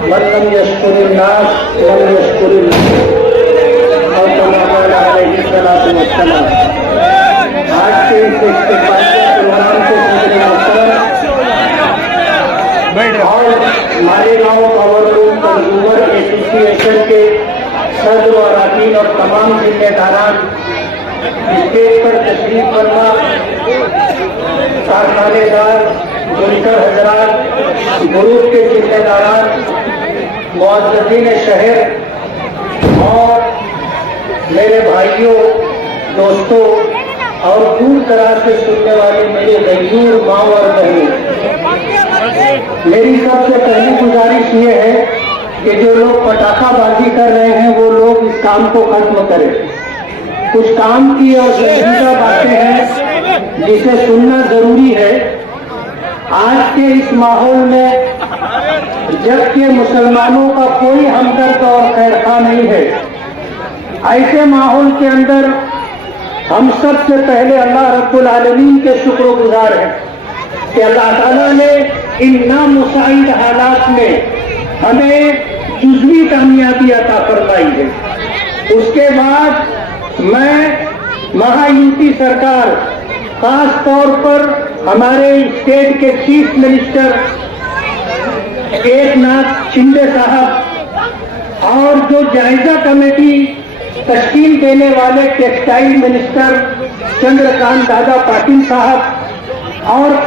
من لم يشكر الناس لم يشكر الله اور كما قال عليه الصلاة والسلام. آج کے اس استقبالیہ پروگرام کو سننے محترم اور مالیگاؤں پاور لوم کنزیومر ایسوسی ایشن کے صدر و اراکین اور تمام ذمہ داران، اسٹیج پر تشریف فرما کارخانے دار، ورکر حضرات، گروپ کے ذمہ داران، معززین شہر اور میرے بھائیوں، دوستوں اور دور دراز سے سننے والے میرے غیور ماں اور بہنوں، میری سب سے پہلی گزارش یہ ہے کہ جو لوگ پٹاخہ بازی کر رہے ہیں وہ لوگ اس کام کو ختم کریں. کچھ کام کی اور سنجیدہ باتیں ہیں جسے سننا ضروری ہے. آج کے اس ماحول میں جبکہ مسلمانوں کا کوئی ہمدرد اور خیرخواہ نہیں ہے، ایسے ماحول کے اندر ہم سب سے پہلے اللہ رب العالمین کے شکر گزار ہیں کہ اللہ تعالیٰ نے ان نامساعد حالات میں ہمیں جزوی کامیابی عطا فرمائی ہے. اس کے بعد میں مہا یوپی سرکار، خاص طور پر ہمارے اسٹیٹ کے چیف منسٹر ایک ناتھ شندے صاحب اور جو جائزہ کمیٹی تشکیل دینے والے ٹیکسٹائل منسٹر چندرکانت دادا پاٹل صاحب اور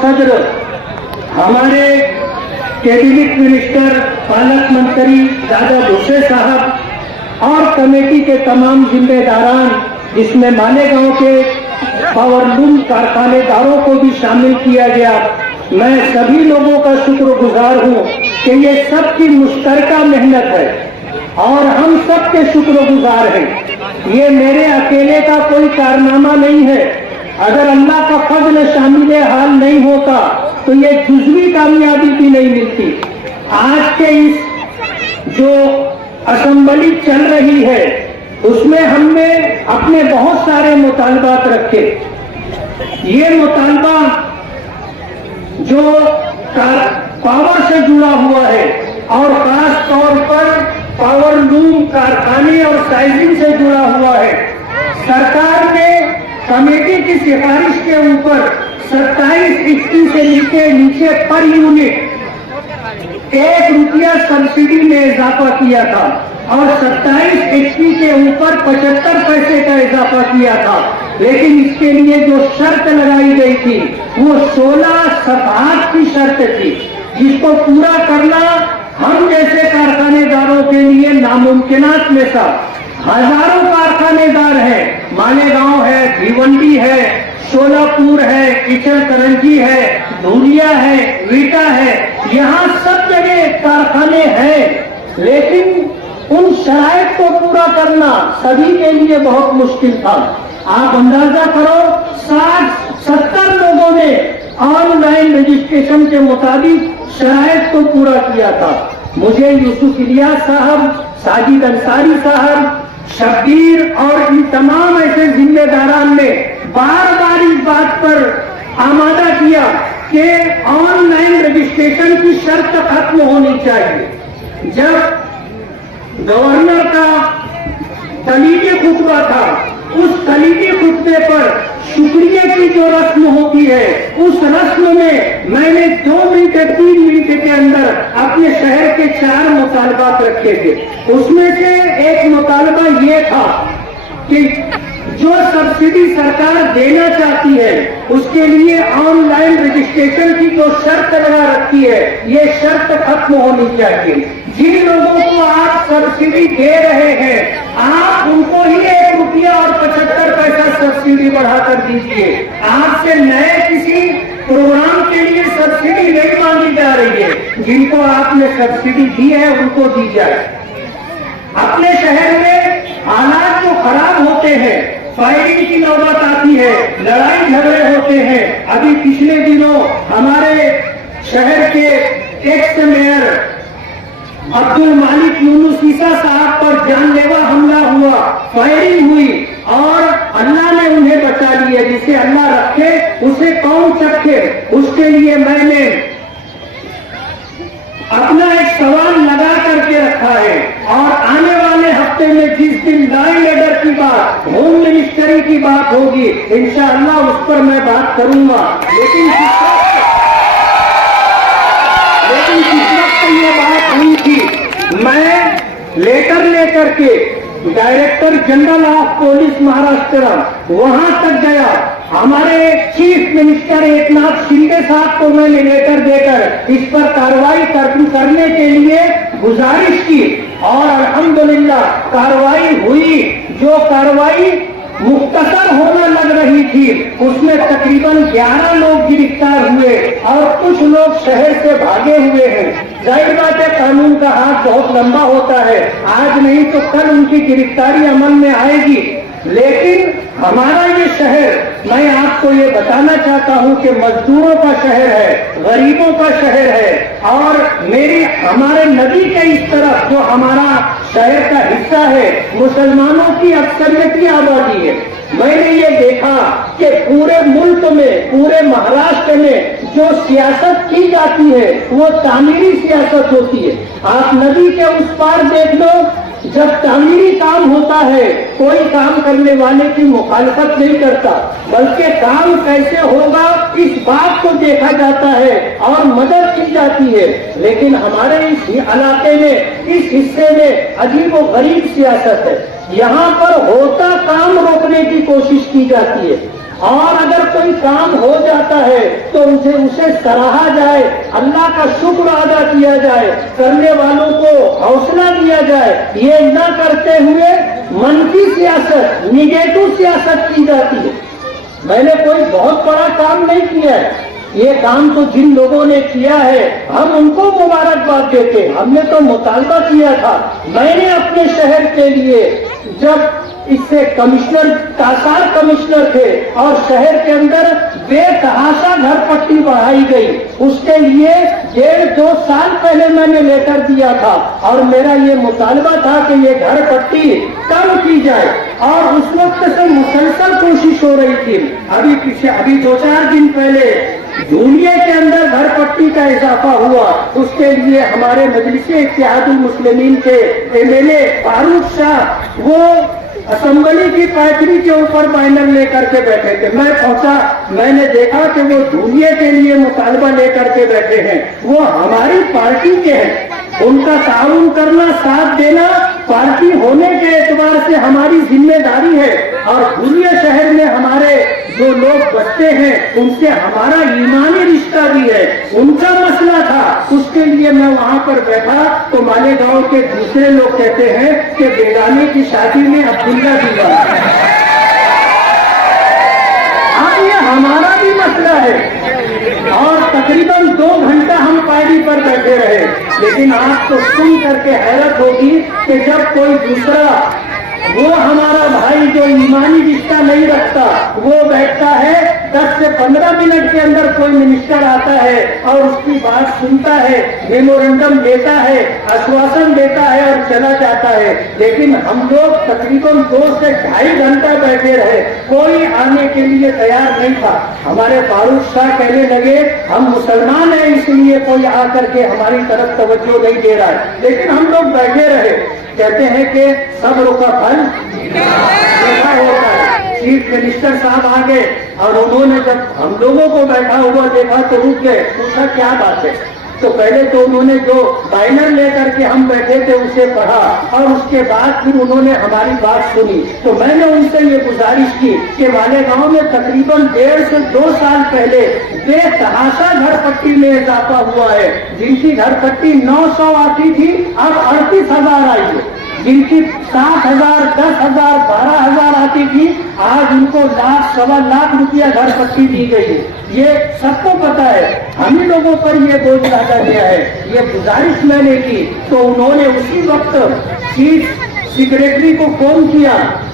صدر ہمارے کیبنٹ منسٹر پالک منتری دادا بھوسے صاحب اور کمیٹی کے تمام ذمہ داران، جس میں مالیگاؤں کے پاور لوم کارخانے داروں کو بھی شامل کیا گیا، میں سبھی لوگوں کا شکر گزار ہوں کہ یہ سب کی مشترکہ محنت ہے اور ہم سب کے شکر گزار ہیں. یہ میرے اکیلے کا کوئی کارنامہ نہیں ہے. اگر اللہ کا فضل شامل حال نہیں ہوتا تو یہ جزوی کامیابی بھی نہیں ملتی. آج کے اس جو اسمبلی چل رہی ہے اس میں ہم نے اپنے بہت سارے مطالبات رکھے. یہ مطالبہ جو پاور سے جڑا ہوا ہے اور خاص طور پر پاور لوم کارخانے اور سائزنگ سے جڑا ہوا ہے، سرکار نے کمیٹی کی سفارش کے اوپر 2780 سے نیچے پر یونٹ 1 روپیہ سبسڈی میں اضافہ کیا تھا اور 27 HP کے اوپر 75 پیسے کا اضافہ کیا تھا. لیکن اس کے لیے جو شرط لگائی گئی تھی وہ 16 صفحات کی شرط تھی، جس کو پورا کرنا ہم جیسے کارخانے داروں کے لیے ناممکنات میں تھا. ہزاروں کارخانے دار ہیں، مالیگاؤں ہے، بھیونڈی ہے، شولاپور ہے، کچل کرنجی ہے، دھولیا ہے، ویٹا ہے، یہاں سب جگہ کارخانے ہیں، لیکن ان شرائط کو پورا کرنا سبھی کے لیے بہت مشکل تھا. آپ اندازہ کرو 60-70 لوگوں نے آن لائن رجسٹریشن کے مطابق شرائط کو پورا کیا تھا. مجھے یوسف الیاس صاحب، ساجد انصاری صاحب، شبیر اور ان تمام ایسے ذمہ داران نے بار بار اس بات پر آمادہ کیا کہ آن لائن رجسٹریشن کی شرط ختم ہونی چاہیے. جب گورنر کا کلیدی خطبہ تھا، اس کلیدی خطبے پر شکریہ کی جو رسم ہوتی ہے، اس رسم میں میں نے 2 منٹ 3 منٹ کے اندر اپنے شہر کے 4 مطالبات رکھے تھے. اس میں سے ایک مطالبہ یہ تھا کہ جو سبسڈی سرکار دینا چاہتی ہے اس کے لیے آن لائن رجسٹریشن کی جو شرط لگا رکھی ہے، یہ شرط ختم ہونی چاہیے. جن لوگوں کو آپ سبسڈی دے رہے ہیں آپ ان کو ہی 1 روپیہ اور 75 پیسہ سبسڈی بڑھا کر دیجیے. آپ سے نئے کسی پروگرام کے لیے سبسڈی نہیں مانگی جا رہی ہے. جن کو آپ نے سبسڈی دی ہے ان کو دی جائے. اپنے شہر میں حالات جو خراب ہوتے ہیں، فائرنگ کی نوبت آتی ہے، لڑائی جھگڑے ہوتے ہیں. ابھی پچھلے دنوں ہمارے شہر کے ایکس میئر عبد المالک یونس عیسیٰ صاحب پر جان لیوا حملہ ہوا، فائرنگ ہوئی اور اللہ نے انہیں بچا لیا. جسے اللہ رکھے اسے کون چکھے. اس کے لیے میں نے ہے اور آنے والے ہفتے میں جس دن لائن لیڈر کی بات، ہوم منسٹری کی بات ہوگی، انشاءاللہ اس پر میں بات کروں گا. لیکن جس وقت یہ بات ہوئی تھی، میں لیٹر لے کر کے director general of police Maharashtra وہاں تک گیا. ہمارے چیف منسٹر ایک ناتھ شندے صاحب کو میں نے لیٹر دے کر اس پر کارروائی کرنے کے لیے گزارش کی اور الحمدللہ کارروائی ہوئی. جو کارروائی مختصر ہونا لگ رہی تھی اس میں تقریباً 11 لوگ گرفتار ہوئے اور کچھ لوگ شہر سے بھاگے ہوئے ہیں. ظاہر بات ہے قانون کا ہاتھ بہت لمبا ہوتا ہے، آج نہیں تو کل ان کی گرفتاری عمل میں آئے گی. لیکن ہمارا یہ شہر، میں آپ کو یہ بتانا چاہتا ہوں کہ مزدوروں کا شہر ہے، غریبوں کا شہر ہے اور ہمارے نبی کے اس طرف جو ہمارا شہر کا حصہ ہے مسلمانوں کی اکثریتی آبادی ہے. میں نے یہ دیکھا کہ پورے ملک میں، پورے مہاراشٹر میں جو سیاست کی جاتی ہے وہ تعمیری سیاست ہوتی ہے. آپ ندی کے اس پار دیکھ لو، جب تعمیری کام ہوتا ہے کوئی کام کرنے والے کی مخالفت نہیں کرتا، بلکہ کام کیسے ہوگا اس بات کو دیکھا جاتا ہے اور مدد کی جاتی ہے. لیکن ہمارے اس علاقے میں، اس حصے میں عجیب و غریب سیاست ہے. یہاں پر ہوتا کام روکنے کی کوشش کی جاتی ہے اور اگر کوئی کام ہو جاتا ہے تو اسے سراہا جائے، اللہ کا شکر ادا کیا جائے، کرنے والوں کو حوصلہ دیا جائے. یہ نہ کرتے ہوئے منفی سیاست، نیگیٹو سیاست کی جاتی ہے. میں نے کوئی بہت بڑا کام نہیں کیا ہے، یہ کام تو جن لوگوں نے کیا ہے ہم ان کو مبارکباد دیتے. ہم نے تو مطالبہ کیا تھا. میں نے اپنے شہر کے لیے، جب اس سے کمشنر تاثار کمشنر تھے اور شہر کے اندر بے تحاشا گھر پٹی بڑھائی گئی، اس کے لیے 1.5-2 سال پہلے میں نے لیٹر دیا تھا اور میرا یہ مطالبہ تھا کہ یہ گھر پٹی کم کی جائے اور اس وقت سے مسلسل کوشش ہو رہی تھی. ابھی 2-4 دن پہلے دھولیے کے اندر گھر پٹی کا اضافہ ہوا. اس کے لیے ہمارے مجلس اتحاد المسلمین کے MLA فاروق شاہ وہ اسمبلی کی پائتری کے اوپر بینر لے کر کے بیٹھے تھے. میں پہنچا، میں نے دیکھا کہ وہ دھولیے کے لیے مطالبہ لے کر کے بیٹھے ہیں. وہ ہماری پارٹی کے ہیں، ان کا تعاون کرنا، ساتھ دینا پارٹی ہونے کے اعتبار سے ہماری ذمہ داری ہے. اور دھولیے شہر میں ہمارے جو لوگ بستے ہیں ان سے ہمارا ایمانی رشتہ بھی ہے. ان کا مسئلہ تھا، اس کے لیے میں وہاں پر بیٹھا تو مالیگاؤں کے دوسرے لوگ کہتے ہیں کہ بیگانے کی شادی میں عبداللہ کی بات. اب یہ ہمارا بھی مسئلہ ہے اور تقریباً 2 گھنٹہ ہم پائری پر بیٹھے رہے. لیکن آپ کو سن کر کے حیرت ہوگی کہ جب کوئی دوسرا، وہ ہمارا بھائی جو ایمانی رشتہ نہیں رکھتا، وہ بیٹھتا ہے 10 سے 15 منٹ کے اندر کوئی منسٹر آتا ہے اور اس کی بات سنتا ہے، میمورنڈم دیتا ہے، آشواسن دیتا ہے اور چلا جاتا ہے. لیکن ہم لوگ تقریباً 2 سے 2.5 گھنٹہ بیٹھے رہے، کوئی آنے کے لیے تیار نہیں تھا. ہمارے فاروق شاہ کہنے لگے ہم مسلمان ہیں اس لیے کوئی آ کر کے ہماری طرف توجہ نہیں دے رہا ہے. لیکن ہم لوگ بیٹھے رہے. کہتے ہیں کہ صبر کا پھل میٹھا ہوتا ہے. چیف منسٹر صاحب آ گئے اور انہوں نے جب ہم لوگوں کو بیٹھا ہوا دیکھا تو رک گئے. پوچھا کیا بات ہے؟ تو پہلے تو انہوں نے جو بینر لے کر کے ہم بیٹھے تھے اسے پڑھا اور اس کے بعد پھر انہوں نے ہماری بات سنی. تو میں نے ان سے یہ گزارش کی کہ مالیگاؤں میں تقریباً 1.5 سے 2 سال پہلے بے تحاشا گھر پٹی میں اضافہ ہوا ہے. جن کی گھر پٹی 900 آتی تھی اب 38,000 آئی ہے. جن کی 7,000 10,000 12,000 آتی تھی آج ان کو 1,00,000-1.25 روپیہ گھر پٹی دی گئی ہے. یہ سب کو پتا ہے. ہم ہی لوگوں پر یہ بوجھ لادا گیا ہے. یہ گزارش میں نے کی تو انہوں نے اسی وقت چیف سیکریٹری کو فون کیا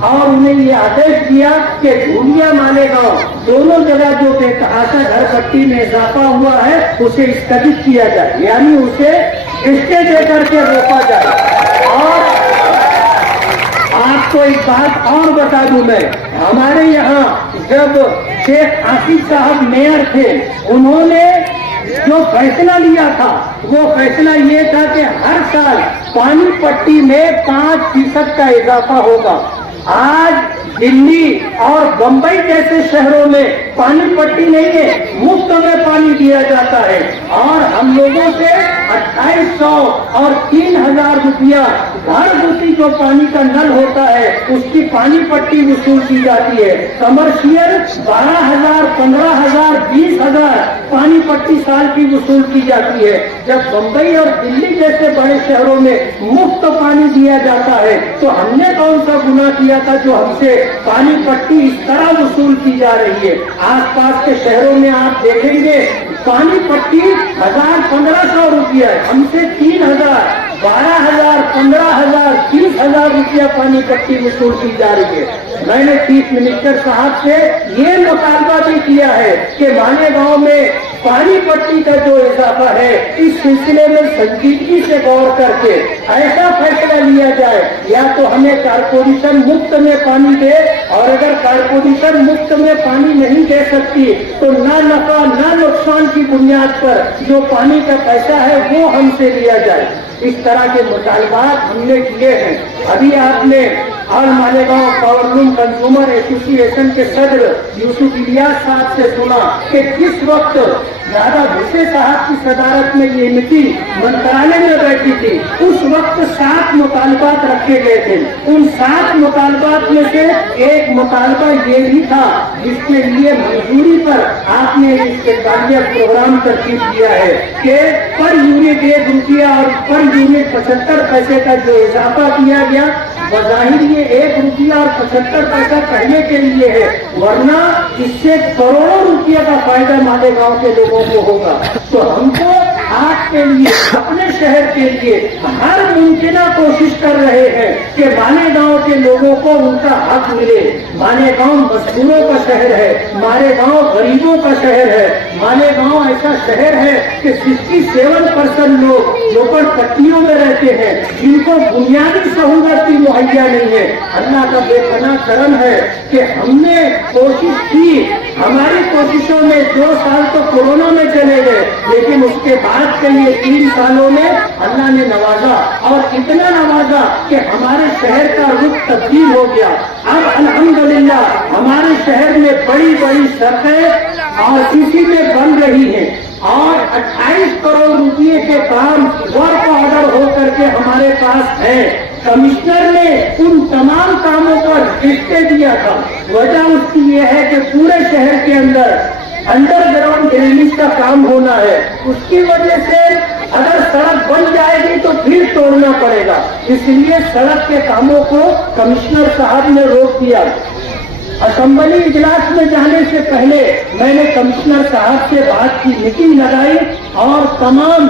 اور انہیں یہ آدیش دیا کہ دھولیا مالیگاؤں دونوں جگہ جو بے تحاشا گھر پٹی میں اضافہ ہوا ہے اسے استھگت کیا جائے، یعنی اسے اسٹے دے کر کے روکا جائے. اور آپ کو ایک بات اور بتا دوں میں، ہمارے یہاں جب شیخ آصف صاحب میئر تھے انہوں نے جو فیصلہ لیا تھا وہ فیصلہ یہ تھا کہ ہر سال پانی پٹی میں 5% کا اضافہ ہوگا۔ آج دلی اور بمبئی جیسے شہروں میں پانی پٹی نہیں ہے، مفت میں پانی دیا جاتا ہے، اور ہم لوگوں سے 2800 اور 3000 روپیہ گھر گھسی جو پانی کا نل ہوتا ہے اس کی پانی پٹی وصول کی جاتی ہے۔ کمرشیل 12,000 15,000 20,000 پانی پٹی سال کی وصول کی جاتی ہے۔ جب بمبئی اور دلی جیسے بڑے شہروں میں مفت پانی دیا جاتا ہے تو ہم نے کون سا گناہ کیا تھا جو ہم سے پانی پٹی اس طرح وصول کی جا رہی ہے؟ آس پاس کے شہروں میں آپ دیکھیں گے پانی پٹی 1,000-1,500 روپیہ ہے، ہم سے 3,000 12,000 15,000 30,000 روپیہ پانی پٹی وصول کی جا رہی ہے۔ میں نے چیف منسٹر صاحب سے یہ مطالبہ بھی کیا ہے کہ مالیگاؤں میں پانی پٹی کا جو اضافہ ہے اس سلسلے میں سنجیدگی سے غور کر کے ایسا فیصلہ لیا جائے، یا تو ہمیں کارپوریشن مفت میں پانی دے، اور اگر کارپوریشن مفت میں پانی نہیں دے سکتی تو نہ نفع نہ نقصان کی بنیاد پر جو پانی کا پیسہ ہے وہ ہم سے لیا جائے۔ اس طرح کے مطالبات ہم نے کیے ہیں۔ ابھی آپ نے آل مالیگاؤں پاور لوم کنزیومر ایسوسی ایشن کے صدر یوسف الیاس صاحب سے سنا کہ جس وقت دادا بھوسے صاحب کی صدارت میں یہ میٹنگ منترالیہ میں بیٹھی تھی اس وقت 7 مطالبات رکھے گئے تھے۔ ان 7 مطالبات میں سے ایک مطالبہ یہ بھی تھا جس کے لیے منظوری پر آپ نے استقبالیہ پروگرام ترتیب کیا ہے کہ پر یونٹ 1 روپیہ اور پر یونٹ 75 پیسے کا جو اضافہ کیا گیا، بظاہر یہ 1 روپیہ اور 75 پیسہ کہنے کے لیے ہے، ورنہ اس سے کروڑوں روپیہ کا فائدہ مالیگاؤں کے لوگوں کو ہوگا۔ تو ہم کو آپ کے لیے اپنے شہر کے لیے ہر ممکنہ کوشش کر رہے ہیں کہ مالیگاؤں کے لوگوں کو ان کا حق ملے۔ مالیگاؤں مزدوروں کا شہر ہے، مالیگاؤں غریبوں کا شہر ہے، مالیگاؤں ایسا شہر ہے کہ 67% لوگ جھوپڑ پٹیوں میں رہتے ہیں جن کو بنیادی سہولت بھی مہیا نہیں ہے۔ اللہ کا بے پناہ کرم ہے کہ ہم نے کوشش کی، ہماری کوششوں میں 2 سال تو کورونا میں چلے گئے، لیکن اس کے بعد کے یہ 3 سالوں میں اللہ نے نوازا، اور اتنا نوازا کہ ہمارے شہر کا رخ تبدیل ہو گیا۔ اب الحمدللہ ہمارے شہر میں بڑی بڑی سڑکیں اور اسی میں بن رہی ہیں، اور 28 کروڑ روپئے کے کام ورک آرڈر ہو کر کے ہمارے پاس ہیں۔ کمشنر نے ان تمام کاموں پر اسٹے دیا تھا۔ وجہ اس کی یہ ہے کہ پورے شہر کے اندر انڈر گراؤنڈ ڈرینیج کا کام ہونا ہے، اس کی وجہ سے اگر سڑک بن جائے گی تو پھر توڑنا پڑے گا، اس لیے سڑک کے کاموں کو کمشنر صاحب نے روک دیا۔ اسمبلی اجلاس میں جانے سے پہلے میں نے کمشنر صاحب سے بات کی، میٹنگ لگائی اور تمام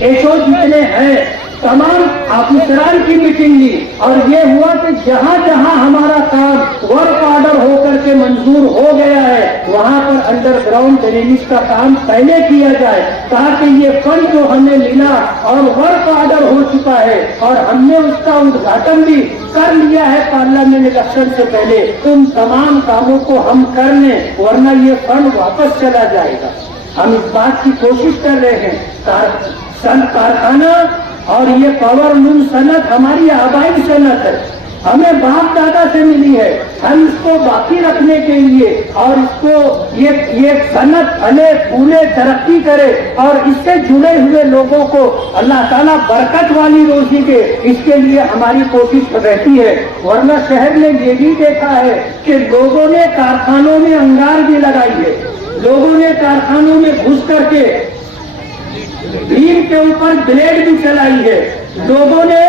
ایشو جتنے ہیں تمام آفیسران کی میٹنگ لی، اور یہ ہوا کہ جہاں جہاں ہمارا کام ورک آرڈر ہو کر کے منظور ہو گیا ہے وہاں پر انڈر گراؤنڈ ڈرینیج کا کام پہلے کیا جائے، تاکہ یہ فنڈ جو ہمیں ملا اور ورک آرڈر ہو چکا ہے اور ہم نے اس کا ادگھاٹن بھی کر لیا ہے پارلیمنٹ الیکشن سے پہلے، ان تمام کاموں کو ہم کر لیں، ورنہ یہ فنڈ واپس چلا جائے گا۔ ہم اس بات کی کوشش کر رہے ہیں۔ کارخانہ اور یہ پاور لوم صنعت ہماری آبائی صنعت ہے، ہمیں باپ دادا سے ملی ہے، ہم اس کو باقی رکھنے کے لیے اور اس کو یہ صنعت پھلے پھولے ترقی کرے اور اس سے جڑے ہوئے لوگوں کو اللہ تعالیٰ برکت والی روزی دے، اس کے لیے ہماری کوشش رہتی ہے۔ ورنہ شہر نے یہ بھی دیکھا ہے کہ لوگوں نے کارخانوں میں انگار بھی لگائی ہے، لوگوں نے کارخانوں میں گھس کر کے بھیم کے اوپر بلیڈ بھی چلائی ہے، لوگوں نے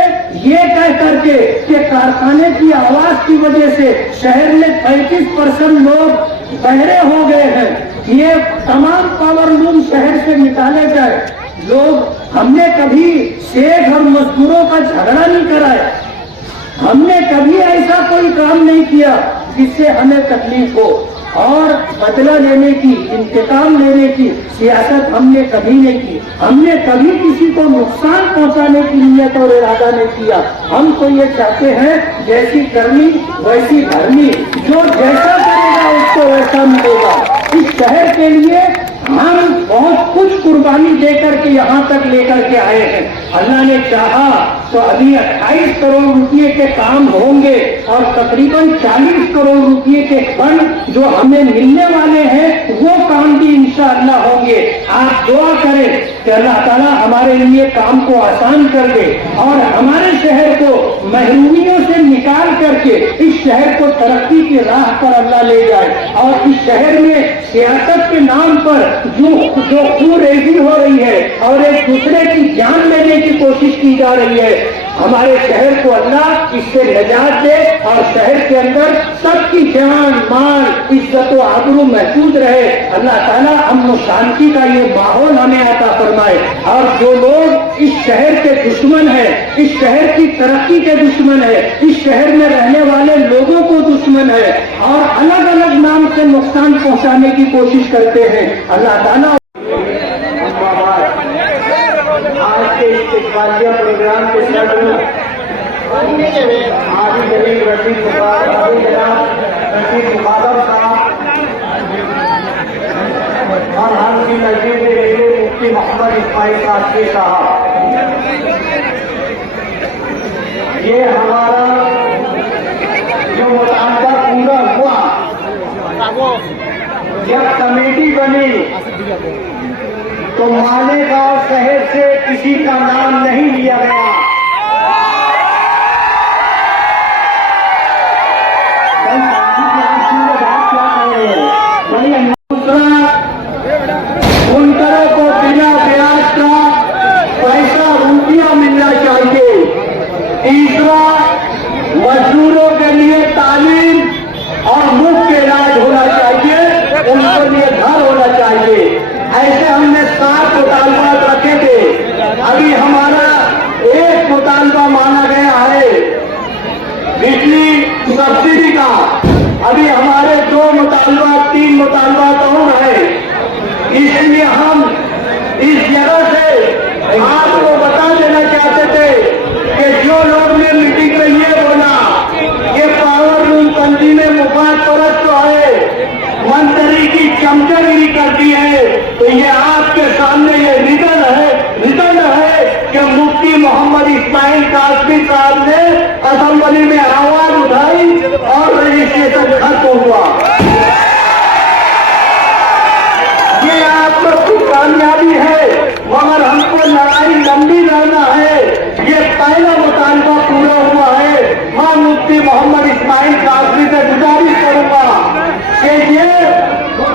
یہ کہہ کر کے کہ کارخانے کی آواز کی وجہ سے شہر میں 35% لوگ بہرے ہو گئے ہیں، یہ تمام پاور لوم شہر سے نکالے جائے۔ ہم نے کبھی سیٹ اور مزدوروں کا جھگڑا نہیں کرایا، ہم نے کبھی ایسا کوئی کام نہیں کیا جس سے ہمیں تکلیف ہو، اور بدلہ لینے کی، انتقام لینے کی سیاست ہم نے کبھی نہیں کی، ہم نے کبھی کسی کو نقصان پہنچانے کی نیت اور ارادہ نہیں کیا۔ ہم تو یہ چاہتے ہیں جیسی کرنی ویسی بھرنی، جو جیسا کرے گا اس کو ویسا ملے گا۔ اس شہر کے لیے ہم بہت کچھ قربانی دے کر کے یہاں تک لے کر کے آئے ہیں. اللہ نے چاہا تو ابھی 28 کروڑ روپئے کے کام ہوں گے اور تقریباً 40 کروڑ روپئے کے فنڈ جو ہمیں ملنے والے ہیں وہ کام بھی انشاءاللہ ہوں گے. آپ دعا کریں کہ اللہ تعالیٰ ہمارے لیے کام کو آسان کر دے اور ہمارے شہر کو محرومیوں سے نکال کر کے اس شہر کو ترقی کی راہ پر اللہ لے جائے. اور اس شہر میں سیاست کے نام پر جو خون ریزی ہو رہی ہے اور ایک دوسرے کی جان لینے کی کوشش کی جا رہی ہے، ہمارے شہر کو اللہ اس سے نجات دے اور شہر کے اندر سب کی جان مال عزت و آبرو محفوظ رہے. اللہ تعالیٰ امن و شانتی کا یہ ماحول ہمیں عطا فرمائے. اور جو لوگ اس شہر کے دشمن ہیں، اس شہر کی ترقی کے دشمن ہے، اس شہر میں رہنے والے لوگوں کو دشمن ہے اور الگ الگ نام سے نقصان پہنچانے کی کوشش کرتے ہیں، اللہ تعالیٰ آج کے استقبالیہ پروگرام کے ساتھ آج جناب رشید مخادم صاحب اور ہم کی نظیر مفتی محمد اسماعیل قاسمی صاحب، یہ ہمارا جو مطالبہ پورا ہوا، جب کمیٹی بنی تو مالیگاؤں شہر سے کسی کا نام نہیں لیا گیا. بنکروں کو بنا بیاج کا پیسہ روپیہ ملنا چاہیے. تیسرا، مزدوروں کے لیے تعلیم اور مفت علاج ہونا چاہیے، ان کے لیے گھر ہونا چاہیے. ایسے ہم نے 7 مطالبات رکھے تھے. ابھی ہمارا ایک مطالبہ مانا گیا ہے بجلی سبسڈی کا. ابھی ہمارے 2 مطالبات 3 مطالبات اور ہیں. اس لیے ہم اس جگہ سے آپ کو بتا دینا چاہتے تھے کہ جو لوگ نے میٹنگ میں یہ بولا یہ پاور روم تنظیم مفاد پرست تو ہے، منتری کی چمچاگیری کرتی ہے، تو یہ آپ کے سامنے یہ ریٹن ہے کہ مفتی محمد اسماعیل قاسمی صاحب نے اسمبلی میں آواز اٹھائی اور رجسٹریشن ختم ہوا. یہ آپ لوگ کی کامیابی ہے، مگر ہم کو لڑائی لمبی لڑنا ہے. یہ پہلا مطالبہ پورا ہوا ہے. میں مفتی محمد اسماعیل قاسمی سے گزارش کروں گا کہ یہ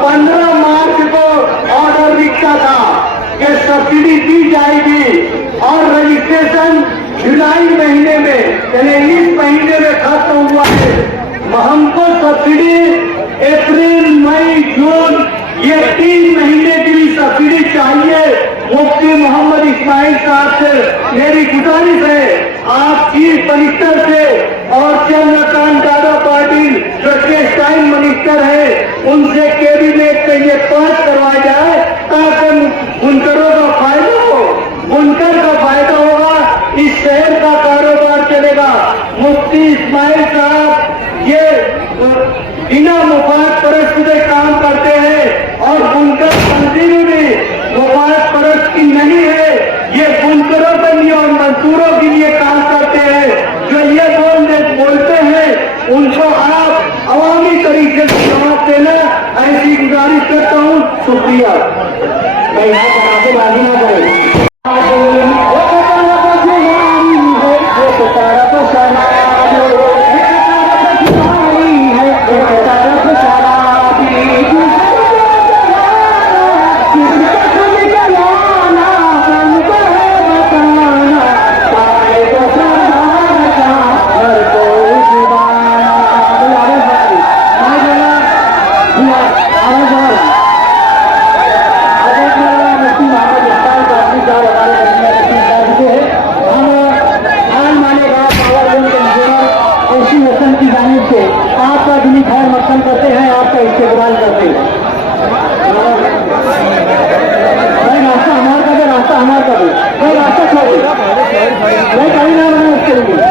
15 مارچ کو آرڈر لکھا تھا کہ سبسڈی دی جائے گی اور رجسٹریشن جولائی مہینے میں یعنی اس مہینے میں ختم ہوا ہے. ہم کو سبسڈی اپریل مئی جون یہ 3 مہینے کی بھی سبسڈی چاہیے. مفتی محمد اسماعیل صاحب سے میری گزارش ہے، آپ چیف منسٹر سے اور چندرکانت دادا پاٹل جو ٹیکسٹائل منسٹر ہے ان سے کیبینٹ میں یہ پاس کروایا جائے تاکہ بنکروں کا فائدہ ہو. بنکر کا فائدہ ہوگا، اس شہر کا کاروبار چلے گا. مفتی اسماعیل صاحب یہ بنا مفاد پرست سے کام کرتے ہیں اور بنکر تنظیم بھی مفاد پرست کی نہیں ہے. یہ بنکروں کے لیے اور مزدوروں کے لیے کام کرتے ہیں. جو یہ بولتے ہیں ان کو آپ عوامی طریقے سے جواب دینا، ایسی گزارش کرتا ہوں. شکریہ. میں یہاں پر آگے بازی نہ کریں. آپ کا دلی خیر مقصد کرتے ہیں، آپ کا استقبال کرتے ہیں. راستہ ہمارا کا بھی راستہ چھوڑے میں کہیں نہ بنا اس کے لیے.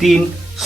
3